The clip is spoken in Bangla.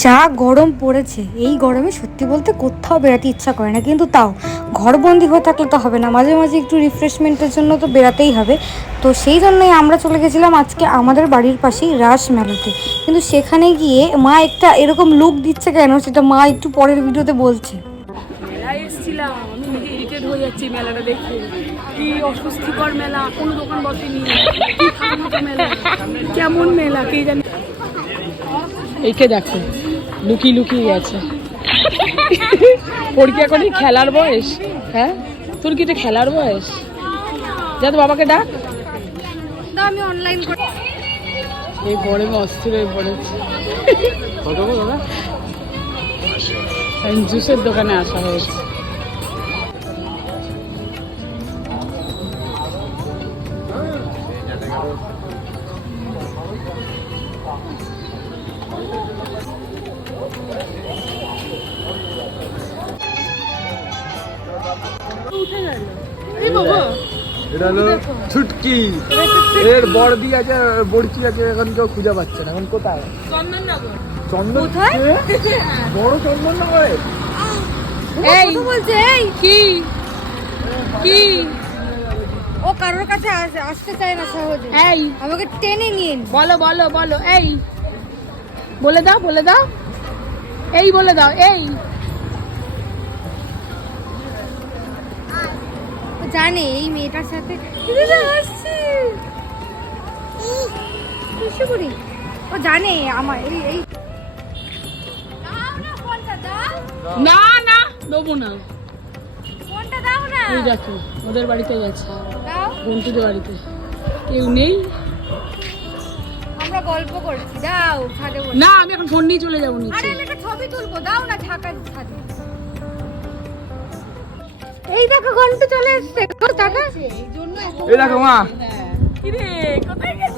যা গরম পড়েছে এই গরমে সত্যি বলতে কোথাও বেড়াতে ইচ্ছা করে না, কিন্তু তাও ঘরবন্দি হয়ে থাকলে তো হবে না, মাঝে মাঝে একটু রিফ্রেশমেন্টের জন্য তো বেড়াতেই হবে। তো সেই জন্যই আমরা চলে গেছিলাম আজকে আমাদের বাড়ির পাশেই রাস মেলাতে। কিন্তু সেখানে গিয়ে মা একটা এরকম লুক দিচ্ছে কেন সেটা মা একটু পরের ভিডিওতে বলছে। মেলায় এসেছিলাম, আমি নিজে ইরিটেট হয়ে যাচ্ছি মেলাটা দেখে। কি অস্বস্তিকর মেলা, কোনো দোকান বসেনি, কি ফাঁকা মেলা, কেমন মেলা কে জানি। এইকে দেখো লুকিয়ে লুকিয়ে গেছে। পরীক্ষা করে খেলার বয়স? হ্যাঁ, তোর কি এটা খেলার বয়স? যা তো বাবাকে ডাক। আমি অনলাইন করে এই গরমে অস্থির হয়ে পড়েছে। জুসের দোকানে আসা হয়েছে। এটা হলো ছুটকি, এর বড়দি আছে, বড়চি আছে, এখন কেউ খুঁজে পাচ্ছে না। এখন কোথায়? চন্দন বড় চন্দননগরে। এই বলছে এই কি কি ও কারোর কাছে আসতে চায় না সহজে, এই আমাকে টেনে নিয়ে বলো বলো বলো, এই বলে দাও বলে দাও, এই বলে দাও, এই জানে এই মেয়েটার সাথে আসছে করি। ও জানে আমার এই এই না না দেবো না। ফোনটা দাও না, ওই দেখো ওদের বাড়িতে গেছে, দাও। বন্ধুদের বাড়িতে কেউ নেই। আমরা গল্প করছি, দাও ছাদে বসে। না আমি এখন ফোন নিয়ে চলে যাবো আরে নিচে। আমি একটা ছবি তুলবো, দাও না ঢাকা ছাদে। এই দেখো ঘন্টা চলে এসেছে, টাটা। এই দেখো মা, কিরে কোথায় গেছিস?